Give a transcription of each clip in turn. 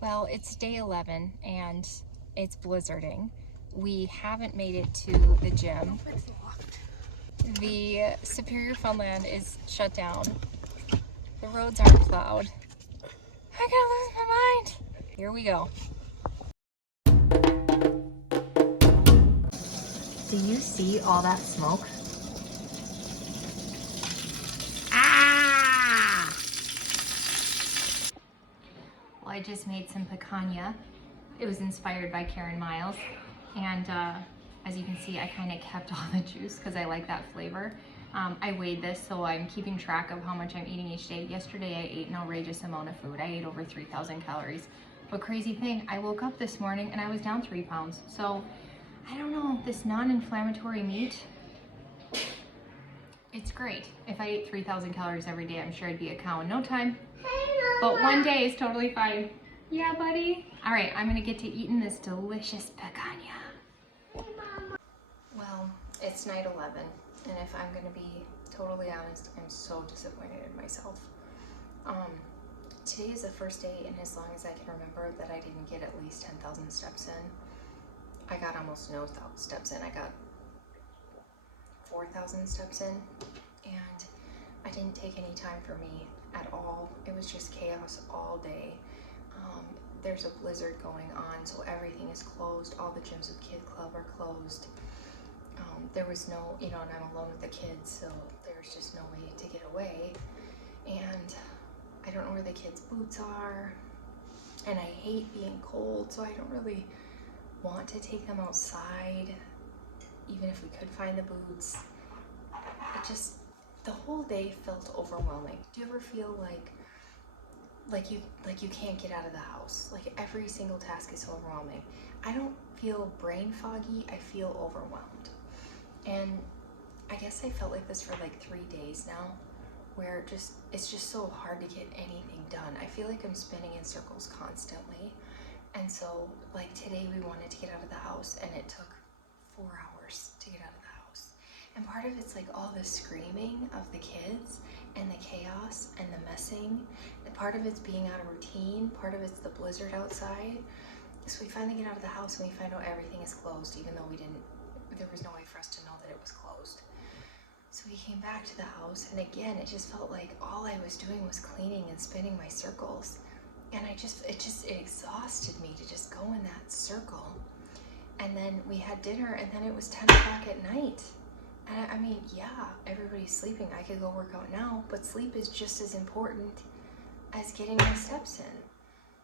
Well, it's day 11 and it's blizzarding. We haven't made it to the gym. The Superior Funland is shut down. The roads aren't plowed. I gotta lose my mind. Here we go. Do you see all that smoke? Ah! Well, I just made some picanha. It was inspired by Karen Miles. And as you can see, I kind of kept all the juice because I like that flavor. I weighed this, so I'm keeping track of how much I'm eating each day. Yesterday, I ate an outrageous amount of food. I ate over 3,000 calories. But crazy thing, I woke up this morning and I was down 3 pounds. So I don't know, this non-inflammatory meat, it's great. If I ate 3,000 calories every day, I'm sure I'd be a cow in no time. But one day is totally fine. Yeah, buddy. All right, I'm gonna get to eating this delicious picanha. Well, it's night 11, and if I'm gonna be totally honest, I'm so disappointed in myself. Today is the first day, and as long as I can remember, that I didn't get at least 10,000 steps in. I got almost no steps in. I got 4,000 steps in, and I didn't take any time for me at all. It was just chaos all day. There's a blizzard going on, so everything is closed. All the gyms with Kid Club are closed. There was no, and I'm alone with the kids, so there's just no way to get away. And I don't know where the kids' boots are, and I hate being cold, so I don't really want to take them outside, even if we could find the boots. The whole day felt overwhelming. Do you ever feel like you can't get out of the house? Like every single task is so overwhelming. I don't feel brain foggy, I feel overwhelmed. And I guess I felt like this for like 3 days now, where it's just so hard to get anything done. I feel like I'm spinning in circles constantly. And so like today we wanted to get out of the house and it took 4 hours to get out of the house. And part of it's like all the screaming of the kids and the chaos and the messing. And part of it's being out of routine, part of it's the blizzard outside. So we finally get out of the house and we find out everything is closed, even though there was no way for us to know that it was closed. So we came back to the house, and again, it just felt like all I was doing was cleaning and spinning my circles. And it exhausted me to just go in that circle. And then we had dinner, and then it was 10 o'clock at night. And I mean, yeah, everybody's sleeping. I could go work out now, but sleep is just as important as getting my steps in.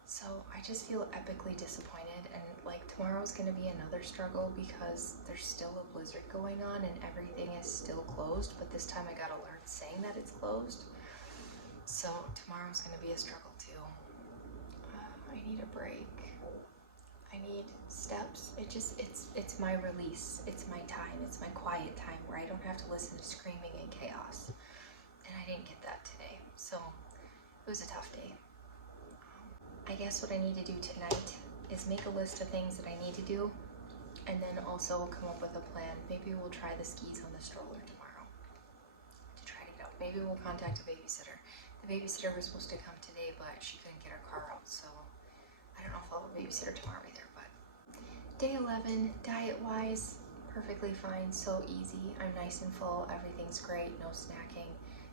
So I just feel epically disappointed, and like tomorrow's gonna be another struggle because there's still a blizzard going on and everything is still closed, but this time I got alerts saying that it's closed. So tomorrow's gonna be a struggle too. I need a break. I need steps. It's my release. It's my time. It's my quiet time where I don't have to listen to screaming and chaos. And I didn't get that today. So it was a tough day. I guess what I need to do tonight is make a list of things that I need to do, and then also come up with a plan. Maybe we'll try the skis on the stroller tomorrow to try to get out. Maybe we'll contact a babysitter. The babysitter was supposed to come today, but she couldn't get her car out, so I don't know if I'll have a babysitter tomorrow either. But day 11, diet-wise, perfectly fine, so easy. I'm nice and full, everything's great, no snacking.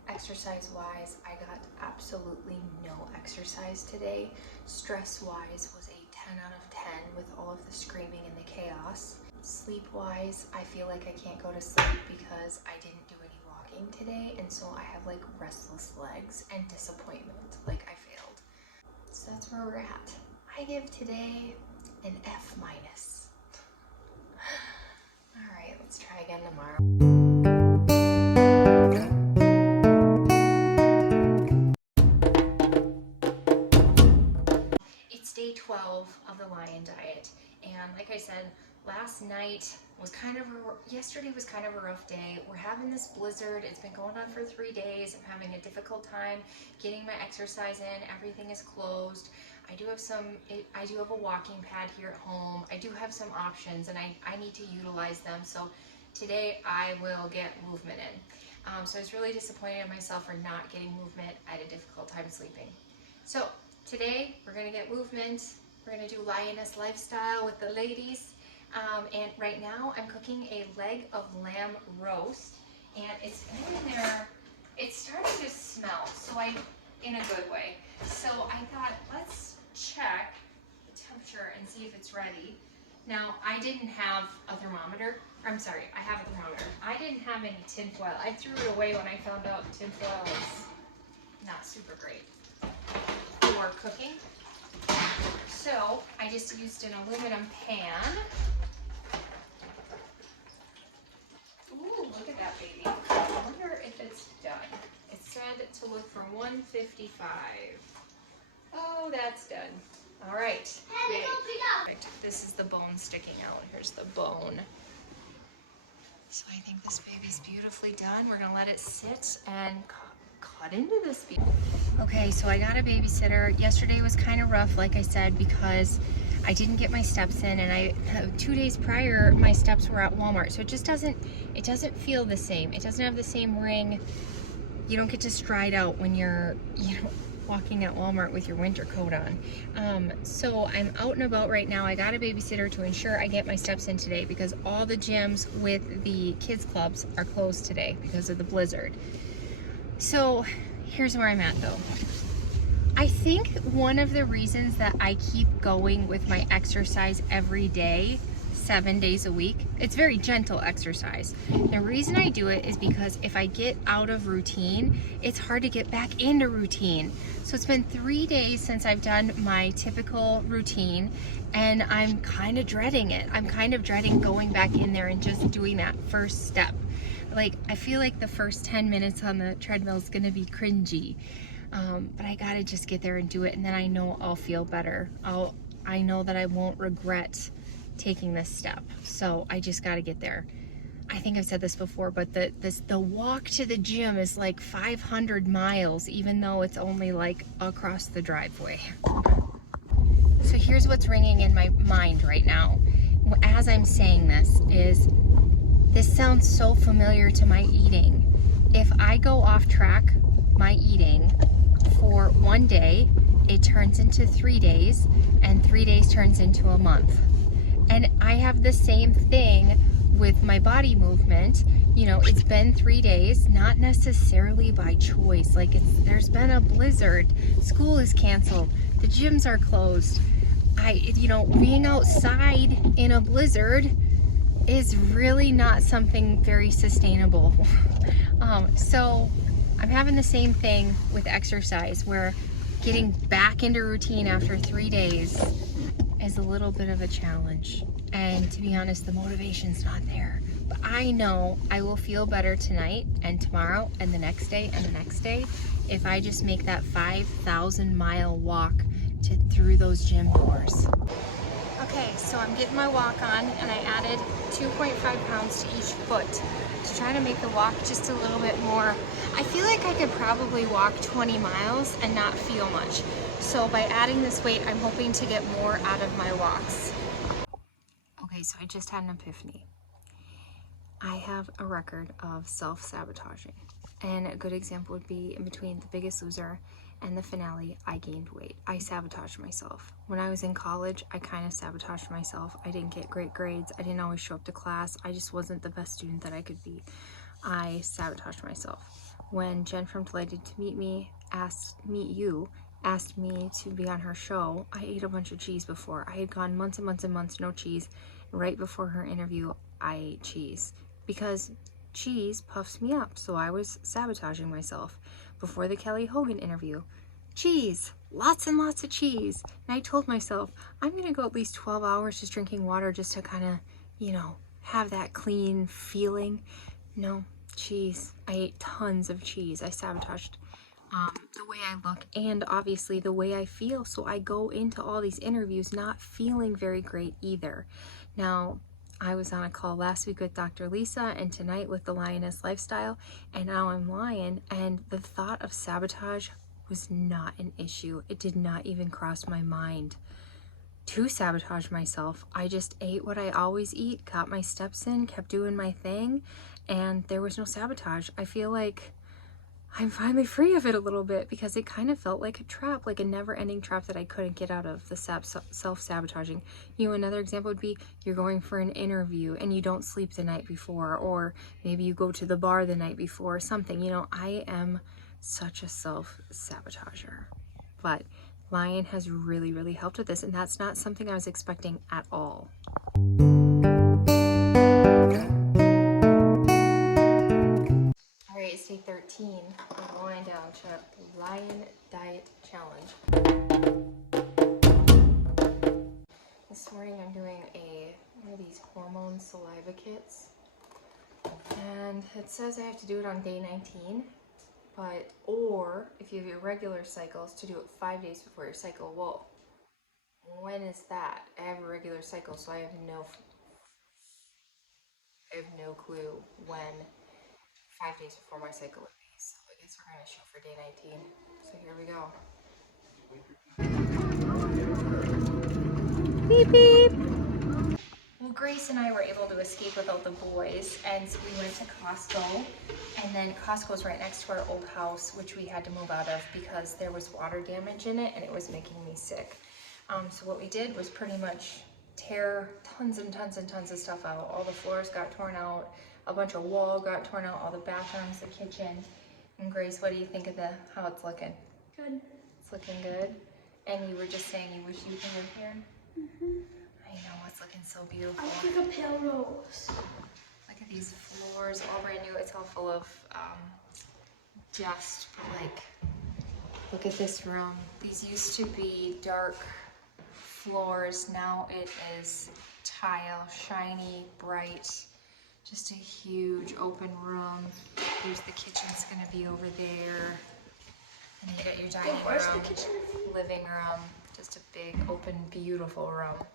Exercise-wise, I got absolutely no exercise today. Stress-wise was a 10 out of 10 with all of the screaming and the chaos. Sleep-wise, I feel like I can't go to sleep because I didn't do any walking today, and so I have like restless legs and disappointment, like I failed. So that's where we're at. I give today an F-. All right, let's try again tomorrow. Day 12 of the Lion Diet, and like I said, yesterday was kind of a rough day. We're having this blizzard. It's been going on for 3 days. I'm having a difficult time getting my exercise in. Everything is closed. I do have a walking pad here at home. I do have some options, and I need to utilize them. So today I will get movement in. So I was really disappointed in myself for not getting movement. I had a difficult time sleeping. So Today we're gonna get movement. We're gonna do lioness lifestyle with the ladies. And right now I'm cooking a leg of lamb roast, and it's been in there. It's starting to smell, in a good way. So I thought, let's check the temperature and see if it's ready. Now, I didn't have a thermometer. I'm sorry, I have a thermometer. I didn't have any tinfoil. I threw it away when I found out tinfoil is not super great for cooking. So I just used an aluminum pan. Ooh, look at that baby. I wonder if it's done. It said to look for 155. Oh, that's done. All right. This is the bone sticking out. Here's the bone. So I think this baby's beautifully done. We're gonna let it sit and cut into this baby. Okay, so I got a babysitter. Yesterday was kind of rough, like I said, because I didn't get my steps in, and 2 days prior, my steps were at Walmart. So it doesn't feel the same. It doesn't have the same ring. You don't get to stride out when you're, walking at Walmart with your winter coat on. So I'm out and about right now. I got a babysitter to ensure I get my steps in today, because all the gyms with the kids clubs are closed today because of the blizzard. So here's where I'm at though. I think one of the reasons that I keep going with my exercise every day, 7 days a week, it's very gentle exercise. The reason I do it is because if I get out of routine, it's hard to get back into routine. So it's been 3 days since I've done my typical routine, and I'm kind of dreading it. I'm kind of dreading going back in there and just doing that first step. Like, I feel like the first 10 minutes on the treadmill is gonna be cringy. But I gotta just get there and do it, and then I know I'll feel better. I know that I won't regret taking this step. So I just gotta get there. I think I've said this before, but the walk to the gym is like 500 miles, even though it's only like across the driveway. So here's what's ringing in my mind right now as I'm saying this sounds so familiar to my eating. If I go off track my eating for 1 day, it turns into 3 days, and 3 days turns into a month. And I have the same thing with my body movement. It's been 3 days, not necessarily by choice. Like, there's been a blizzard, school is canceled, the gyms are closed. Being outside in a blizzard is really not something very sustainable. So I'm having the same thing with exercise, where getting back into routine after 3 days is a little bit of a challenge. And to be honest, the motivation's not there. But I know I will feel better tonight and tomorrow and the next day and the next day if I just make that 5,000-mile walk through those gym doors. Okay, so I'm getting my walk on, and I added 2.5 pounds to each foot to try to make the walk just a little bit more. I feel like I could probably walk 20 miles and not feel much. So by adding this weight, I'm hoping to get more out of my walks. Okay, so I just had an epiphany. I have a record of self-sabotaging. And a good example would be in between The Biggest Loser and the finale, I gained weight. I sabotaged myself. When I was in college, I kind of sabotaged myself. I didn't get great grades. I didn't always show up to class. I just wasn't the best student that I could be. I sabotaged myself. When Jen from Delighted to Meet Me asked me to be on her show, I ate a bunch of cheese before. I had gone months and months and months no cheese. Right before her interview, I ate cheese because cheese puffs me up. So I was sabotaging myself. Before the Kelly Hogan interview, cheese, lots and lots of cheese. And I told myself, I'm gonna go at least 12 hours just drinking water just to kind of, have that clean feeling. No, cheese. I ate tons of cheese. I sabotaged the way I look and obviously the way I feel. So I go into all these interviews not feeling very great either. Now, I was on a call last week with Dr. Lisa and tonight with the Lioness Lifestyle, and now I'm lying, and the thought of sabotage was not an issue. It did not even cross my mind to sabotage myself. I just ate what I always eat, got my steps in, kept doing my thing, and there was no sabotage. I feel like I'm finally free of it a little bit, because it kind of felt like a trap, like a never-ending trap that I couldn't get out of, the self-sabotaging. You know, another example would be you're going for an interview and you don't sleep the night before, or maybe you go to the bar the night before or something. You know, I am such a self-sabotager. But Lion has really, really helped with this, and that's not something I was expecting at all. Alright, it's day 13. We're going down to Lion Diet Challenge. This morning I'm doing one of these hormone saliva kits. And it says I have to do it on day 19. Or if you have irregular cycles, to do it 5 days before your cycle. Well, when is that? I have a regular cycle, so I have no clue when 5 days before my cycle would be. So I guess we're gonna shoot for day 19. So here we go. Beep beep. Well, Grace and I were able to escape without the boys, and so we went to COSTCO, and then Costco's right next to our old house, which we had to move out of because there was water damage in it and it was making me sick. So what we did was pretty much tear tons and tons and tons of stuff out. All the floors got torn out, a bunch of wall got torn out, all the bathrooms, the kitchen. And Grace, what do you think of how it's looking? Good. It's looking good? And you were just saying you wish you could live here? Mm-hmm. I know, it's looking so beautiful. I like a pale rose. Look at these floors, all brand new. It's all full of dust, but like, look at this room. These used to be dark floors. Now it is tile, shiny, bright. Just a huge open room. Here's the kitchen's gonna be over there. And then you got your dining room, living room. Just a big, open, beautiful room.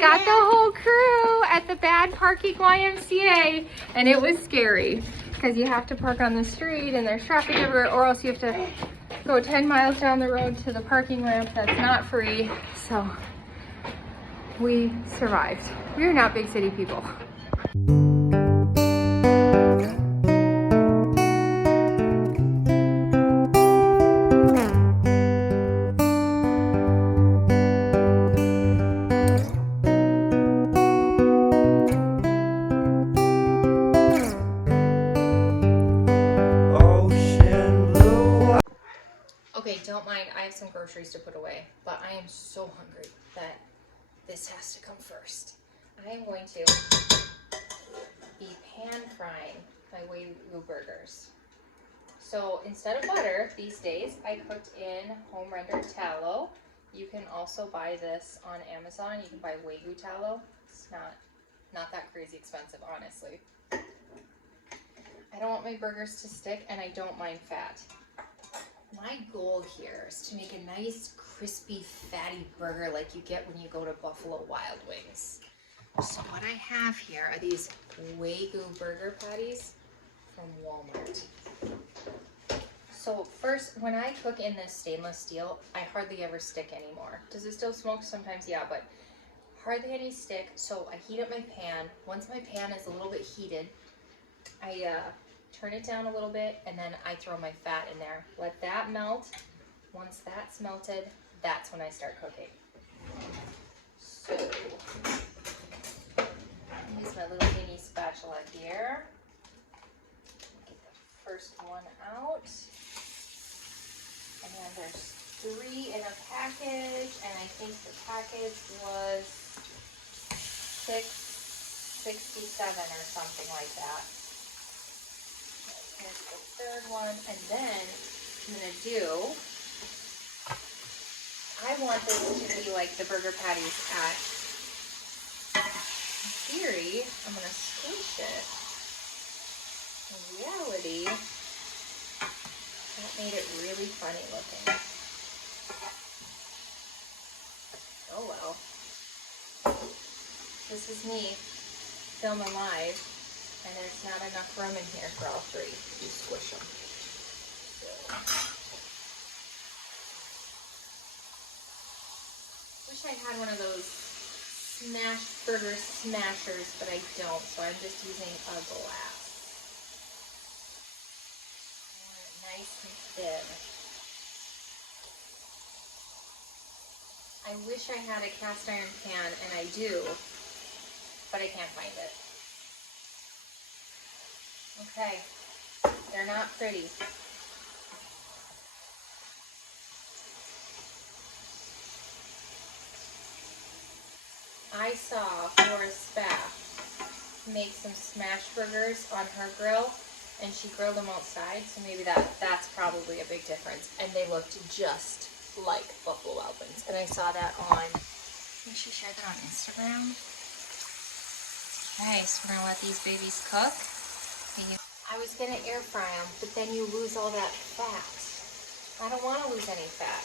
Got the whole crew at the Bad Parking YMCA, and it was scary because you have to park on the street and there's traffic everywhere, or else you have to go 10 miles down the road to the parking ramp that's not free. So we survived. We are not big city people. Okay, don't mind, I have some groceries to put away, but I am so hungry that this has to come first. I am going to be pan frying my Wagyu burgers. So instead of butter these days, I cooked in home rendered tallow. You can also buy this on Amazon. You can buy Wagyu tallow. It's not that crazy expensive, honestly. I don't want my burgers to stick, and I don't mind fat. My goal here is to make a nice, crispy, fatty burger like you get when you go to Buffalo Wild Wings. So what I have here are these Wagyu burger patties from Walmart. So first, when I cook in this stainless steel, I hardly ever stick anymore. Does it still smoke? Sometimes, yeah, but hardly any stick. So I heat up my pan. Once my pan is a little bit heated, I turn it down a little bit, and then I throw my fat in there. Let that melt. Once that's melted, that's when I start cooking. So, use my little mini spatula here. Get the first one out. And then there's 3 in a package, and I think the package was $6.67 or something like that. Here's the third one, and then I'm gonna do, I want this to be like the burger patties at, in theory, I'm gonna squish it. In reality, that made it really funny looking. Oh well. This is me filming live, and there's not enough room in here for all 3. You squish them. Wish I had one of those smash burger smashers, but I don't, so I'm just using a glass. I want it nice and thin. I wish I had a cast iron pan, and I do, but I can't find it. Okay, they're not pretty. I saw Forrest Spaff make some smash burgers on her grill, and she grilled them outside, so maybe that's probably a big difference. And they looked just like Buffalo Wild Wings. And I saw that on, I think she shared that on Instagram. Okay, so we're gonna let these babies cook. I was gonna air fry them, but then you lose all that fat. I don't wanna lose any fat.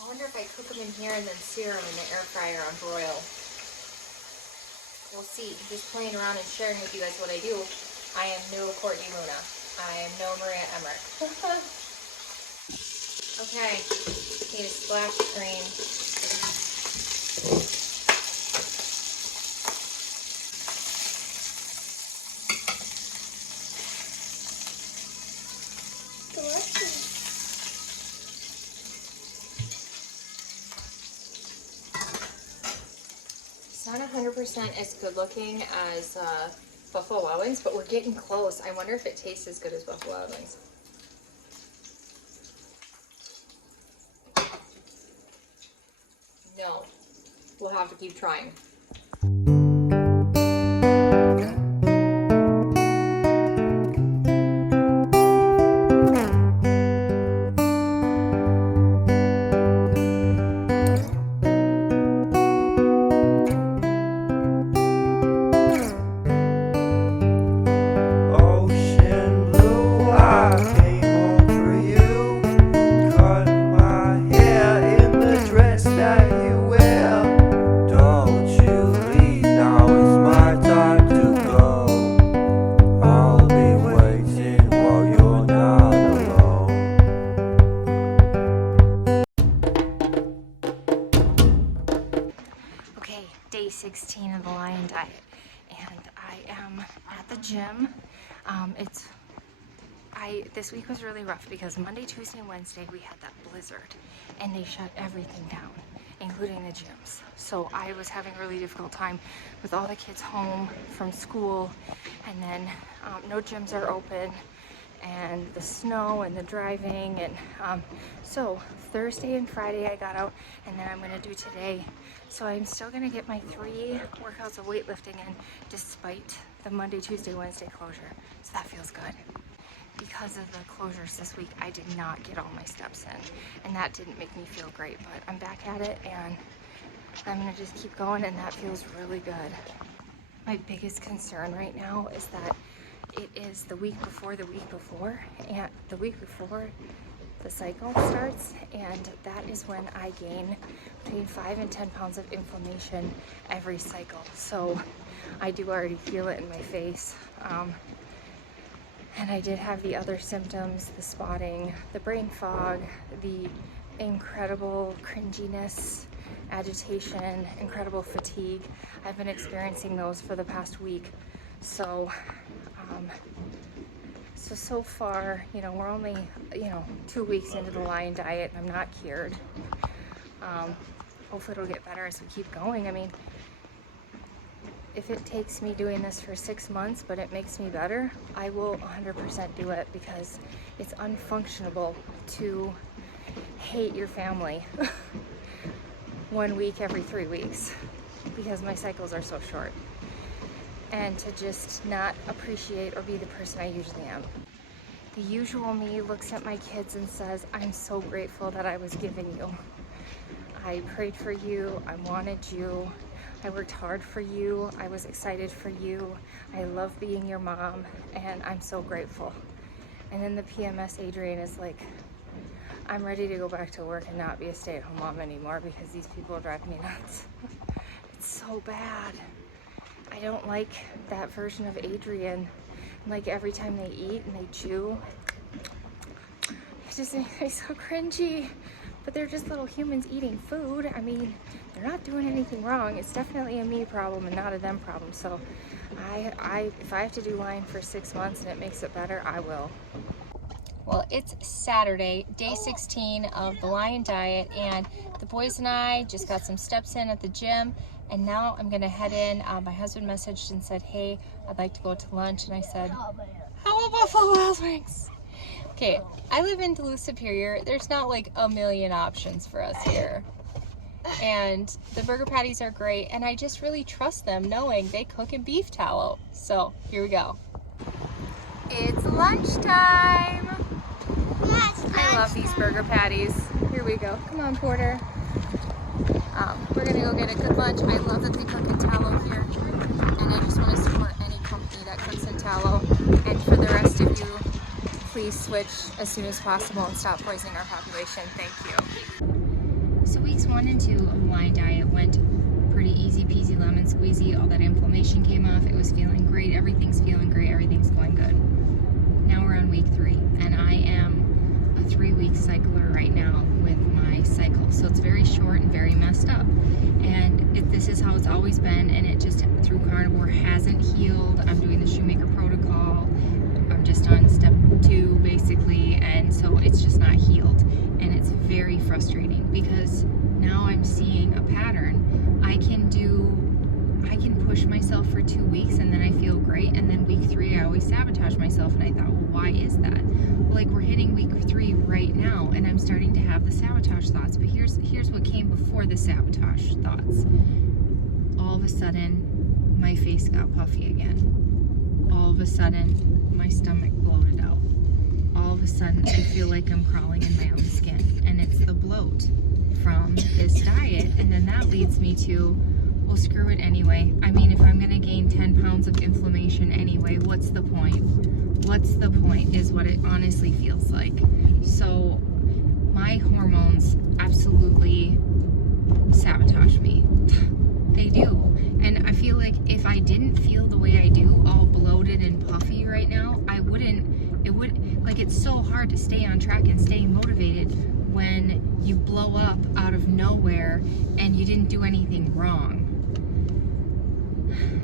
I wonder if I cook them in here and then sear them in the air fryer on broil. We'll see. Just playing around and sharing with you guys what I do. I am no Courtney Luna. I am no Maria Emmerich. Okay, need a splash screen. It's not 100% as good looking as Buffalo Wild Wings, but we're getting close. I wonder if it tastes as good as Buffalo Wild Wings. No, we'll have to keep trying. Day 16 of the Lion Diet, and I am at the gym. This week was really rough because Monday, Tuesday, and Wednesday we had that blizzard, and they shut everything down, including the gyms. So I was having a really difficult time with all the kids home from school, and then no gyms are open, and the snow and the driving, and so Thursday and Friday I got out, and then I'm gonna do today. So I'm still gonna get my 3 workouts of weightlifting in despite the Monday, Tuesday, Wednesday closure. So that feels good. Because of the closures this week, I did not get all my steps in, and that didn't make me feel great, but I'm back at it, and I'm gonna just keep going, and that feels really good. My biggest concern right now is that it is the week before, and the week before the cycle starts, and that is when I gain between 5 and 10 pounds of inflammation every cycle. So I do already feel it in my face. And I did have the other symptoms, the spotting, the brain fog, the incredible cringiness, agitation, incredible fatigue. I've been experiencing those for the past week. So so far, you know, we're only, 2 weeks into the Lion Diet. I'm not cured. Hopefully it'll get better as we keep going. I mean, if it takes me doing this for 6 months, but it makes me better, I will 100% do it, because it's unfunctionable to hate your family 1 week every 3 weeks, because my cycles are so short, and to just not appreciate or be the person I usually am. The usual me looks at my kids and says, I'm so grateful that I was given you. I prayed for you, I wanted you, I worked hard for you, I was excited for you, I love being your mom, and I'm so grateful. And then the PMS Adrian is like, I'm ready to go back to work and not be a stay-at-home mom anymore, because these people drive me nuts. It's so bad. I don't like that version of Adrian. Like, every time they eat and they chew, it just makes me so cringy. But they're just little humans eating food. I mean, they're not doing anything wrong. It's definitely a me problem and not a them problem. So if I have to do Lion for 6 months and it makes it better, I will. Well, it's Saturday, day 16 of the Lion diet, and the boys and I just got some steps in at the gym, and now I'm gonna head in. My husband messaged and said, hey, I'd like to go to lunch, and I said, how about Buffalo Wild Wings? Okay, I live in Duluth Superior. There's not like a million options for us here. And the burger patties are great, and I just really trust them knowing they cook in beef tallow. So here we go. It's lunchtime. I love these burger patties. Here we go. Come on, Porter. We're gonna go get a good lunch. I love that they cook in tallow here, and I just want to support any company that cooks in tallow. And for the rest of you, please switch as soon as possible and stop poisoning our population. Thank you. So weeks 1 and 2 of the Lion diet went pretty easy peasy lemon squeezy. All that inflammation came off. It was feeling great. Everything's feeling great. Everything's going good. Now we're on week 3, and I am a 3-week cycler right now with my cycle. So it's very short and very messed up. And this is how it's always been, and it just, through carnivore, hasn't healed. I'm doing the Shoemaker protocol. I'm just on step 2, basically, and so it's just not healed. And it's very frustrating, because now I'm seeing a pattern. I can push myself for 2 weeks, and then I feel great, and then week 3 I always sabotage myself, and I thought, well, why is that? Well, like, we're hitting week 3 right now, and I'm starting to have the sabotage thoughts. But here's what came before the sabotage thoughts. All of a sudden, my face got puffy again. All of a sudden, my stomach bloated out. All of a sudden, I feel like I'm crawling in my own skin, and it's the bloat from this diet. And then that leads me to, well, screw it anyway. I mean, if I'm gonna gain 10 pounds of inflammation anyway, what's the point? What's the point is what it honestly feels like. So my hormones absolutely sabotage me. They do. And I feel like if I didn't feel the way I do, all bloated and puffy right now, it's so hard to stay on track and stay motivated when you blow up out of nowhere and you didn't do anything wrong.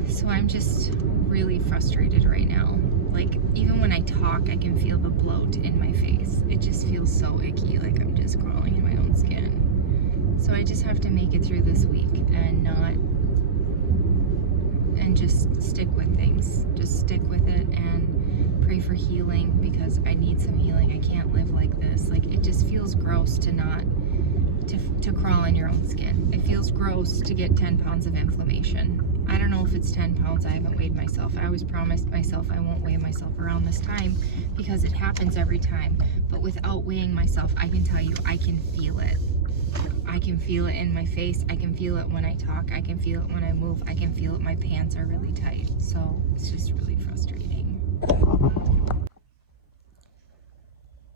So I'm just really frustrated right now. Like, even when I talk, I can feel the bloat in my face. It just feels so icky, like I'm just crawling in my own skin. So I just have to make it through this week and just stick with things. Just stick with it and pray for healing, because I need some healing. I can't live like this. Like, it just feels gross to crawl in your own skin. It feels gross to get 10 pounds of inflammation. I don't know if it's 10 pounds. I haven't weighed myself. I always promised myself I won't weigh myself around this time, because it happens every time. But without weighing myself, I can tell you, I can feel it. I can feel it in my face. I can feel it when I talk. I can feel it when I move. I can feel it. My pants are really tight. So it's just really frustrating.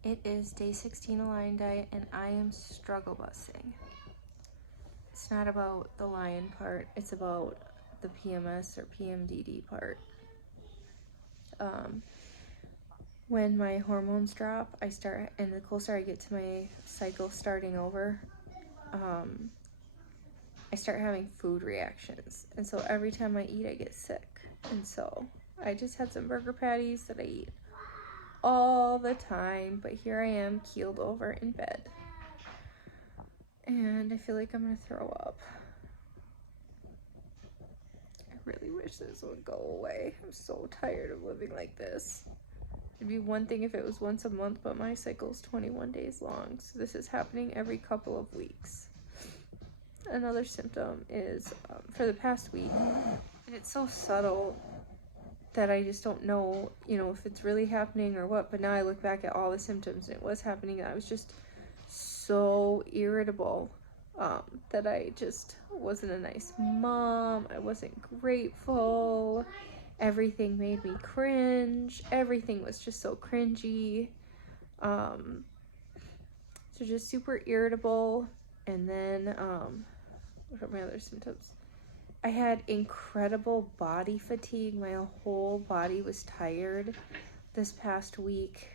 It is day 16 of Lion diet, and I am struggle busing. It's not about the Lion part. It's about the PMS or PMDD part. When my hormones drop, and the closer I get to my cycle starting over, I start having food reactions. And so every time I eat, I get sick. And so I just had some burger patties that I eat all the time, but here I am keeled over in bed. And I feel like I'm gonna throw up. I really wish this would go away. I'm so tired of living like this. It'd be one thing if it was once a month, but my cycle's 21 days long, so this is happening every couple of weeks. Another symptom is for the past week, and it's so subtle that I just don't know, you know, if it's really happening or what, but now I look back at all the symptoms and it was happening, and I was just so irritable that I just wasn't a nice mom. I wasn't grateful. Everything made me cringe. Everything was just so cringy. So just super irritable. And then, what are my other symptoms? I had incredible body fatigue. My whole body was tired this past week.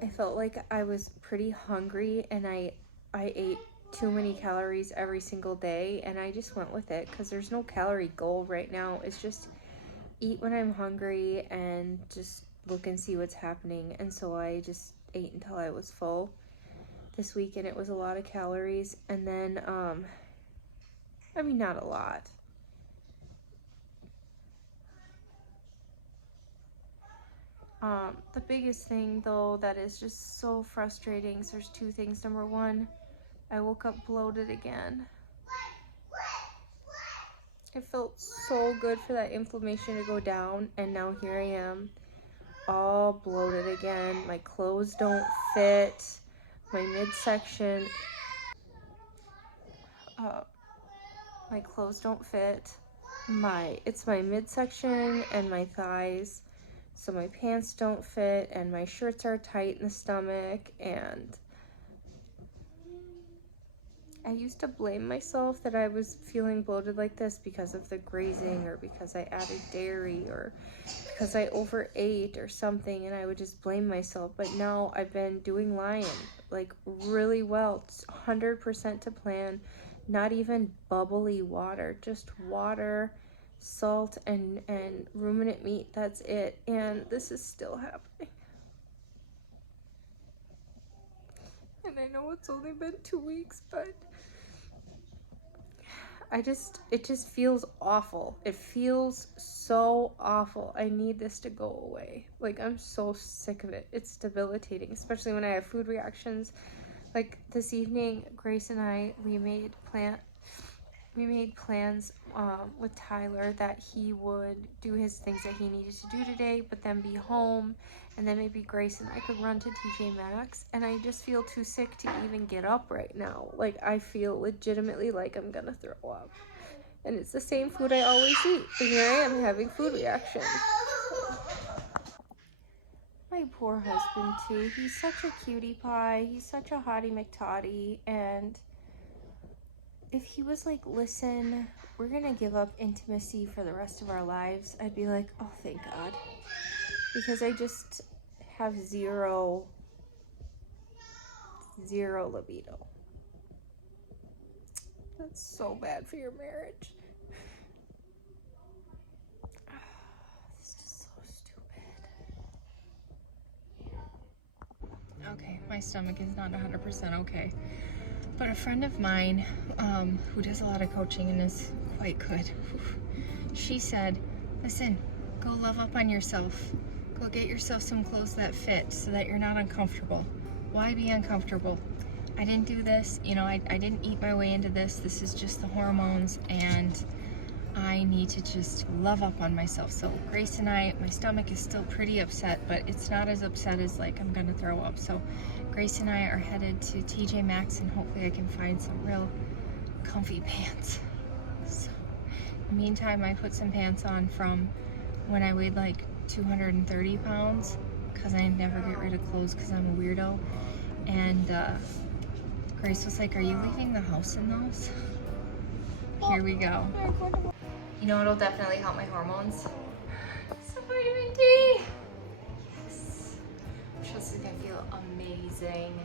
I felt like I was pretty hungry, and I ate too many calories every single day, and I just went with it because there's no calorie goal right now. It's just eat when I'm hungry and just look and see what's happening. And so I just ate until I was full this week, and it was a lot of calories. And then I mean, not a lot. The biggest thing though that is just so frustrating, so there's two things. Number one, I woke up bloated again. It felt so good for that inflammation to go down, and now here I am, all bloated again. My clothes don't fit. My midsection, my clothes don't fit. It's my midsection and my thighs, so my pants don't fit, and my shirts are tight in the stomach, and I used to blame myself that I was feeling bloated like this because of the grazing, or because I added dairy, or because I overate or something, and I would just blame myself. But now I've been doing Lion like really well. It's 100% to plan. Not even bubbly water, just water, salt, and ruminant meat. That's it. And this is still happening. And I know it's only been 2 weeks, but it just feels awful. It feels so awful. I need this to go away. Like, I'm so sick of it. It's debilitating, especially when I have food reactions. Like this evening, Grace and I, we made plans with Tyler that he would do his things that he needed to do today, but then be home, and then maybe Grace and I could run to TJ Maxx. And I just feel too sick to even get up right now. Like, I feel legitimately like I'm gonna throw up. And it's the same food I always eat, but here I am having food reactions. My poor husband too. He's such a cutie pie. He's such a hottie McTottie. And if he was like, listen, we're gonna give up intimacy for the rest of our lives, I'd be like, oh, thank God. Because I just have zero libido. That's so bad for your marriage. This is just so stupid. Okay, my stomach is not 100% okay. But a friend of mine who does a lot of coaching and is quite good, she said, listen, go love up on yourself. Go get yourself some clothes that fit so that you're not uncomfortable. Why be uncomfortable? I didn't do this, you know, I didn't eat my way into this. This is just the hormones, and I need to just love up on myself. So Grace and I, my stomach is still pretty upset, but it's not as upset as like I'm gonna throw up. So Grace and I are headed to TJ Maxx, and hopefully I can find some real comfy pants. So in the meantime, I put some pants on from when I weighed like 230 pounds, because I never get rid of clothes because I'm a weirdo. And Grace was like, are you leaving the house in those? Here we go. You know what'll definitely help my hormones? Some vitamin D! Yes! I'm sure this is gonna feel amazing.